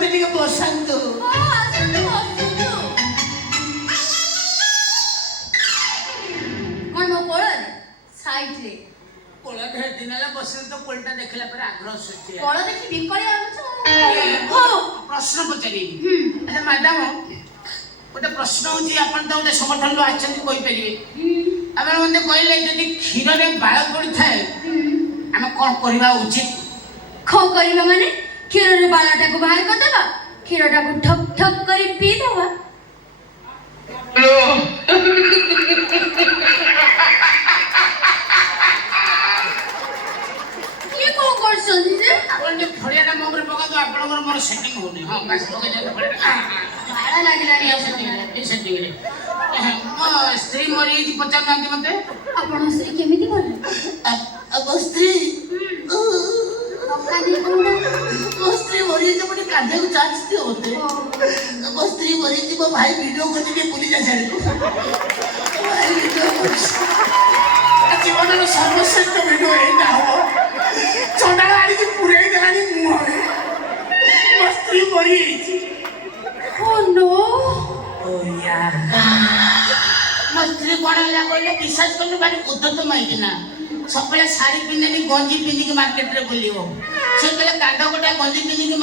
ମତେ ଟିକେ ବସାନ୍ତୁ। କଣ ମୋ କୋଳରେ ସାଇଡରେ କୋଳ ଢେର ଦିନ ହେଲା ବସିଲେ ତ କୋଳଟା ଦେଖିଲା ପରେ ଆଗ୍ରହ ସୃଷ୍ଟି ହେଲା। କୋଳ ଦେଖି ବିକଳିଆ ହଉଛ। ପ୍ରଶ୍ନ ପଚାରିବି। ଆଚ୍ଛା ମ୍ୟାଡାମ, ଗୋଟେ ପ୍ରଶ୍ନ ହଉଛି, ଆପଣ ତ ଗୋଟେ ସଂଗଠନରୁ ଆସିଛନ୍ତି, କହିପାରିବେ? ଆପଣ ମତେ କହିଲେ ଯଦି କ୍ଷୀରରେ ବାଳ ପଡିଥାଏ ଆମେ କଣ କରିବା ଉଚିତ? କଣ କରିବା ମାନେ କ୍ଷୀରରୁ ବାଳଟାକୁ ବାହାର କରିଦବା, କ୍ଷୀରଟାକୁ ଠକ୍ ଠକ୍ କରି ପିଇଦବା। କିଏ କଣ କରୁଛନ୍ତି ଯେ? ଆପଣ ଯୋଉ ଫଳିଆଟା ମୋ ଉପରେ ପକାନ୍ତୁ, ଆପଣଙ୍କର ମୋର ସେଟିଂ ହଉନି। ହଁ ବାସ୍ ପକେଇ ଦିଅନ୍ତୁ ଫଳିଆଟା। ଝାଡ଼ା ଲାଗିଲାଣି ଏ ସେଟିଂରେ ମୋ ସ୍ତ୍ରୀ ମରିଯାଇଛି, ପଚାରୁନାହାନ୍ତି ମତେ। ଆପଣ ସ୍ତ୍ରୀ କେମିତି ଗଲେ? ମୋ ସ୍ତ୍ରୀ ମୋ ସ୍ତ୍ରୀ ମରିଯାଇଛି, ଗୋଟେ କାନ୍ଦିବାକୁ ଚାନ୍ସ ଦିଅ ମତେ। ମୋ ସ୍ତ୍ରୀ ମରିଯାଇଛି, ମୋ ଭାଇ ଭିଡିଓ କରିଛି, ଟିକେ ବୁଲି ଯା ଛାଡ଼ିବୁ। ଭାଇ ଭିଡିଓ କରୁଛି, ଜୀବନର ସର୍ବଶ୍ରେଷ୍ଠ ଭିଡିଓ ଏଇଟା ହବ। ଚଣ୍ଡାଳ ଆଣିକି ପୁରେଇ ଦେଲାଣି ମୁହଁରେ। ମୋ ସ୍ତ୍ରୀ ମରିଯାଇଛି। ମୋ ସ୍ତ୍ରୀ କଣ ହେଲା କହିଲେ, ବିଶ୍ୱାସ କଲୁ ଭାରି ଉଦ୍ଧତ ମାଇକିନା। ସବୁବେଳେ ଶାଢୀ ପିନ୍ଧେନି, ଗଞ୍ଜି ପିନ୍ଧିକି ମାର୍କେଟରେ ବୁଲିବ। ସେ କହିଲେ କାନ୍ଦ ଗୋଟା ଗଞ୍ଜି ପିନ୍ଧିକି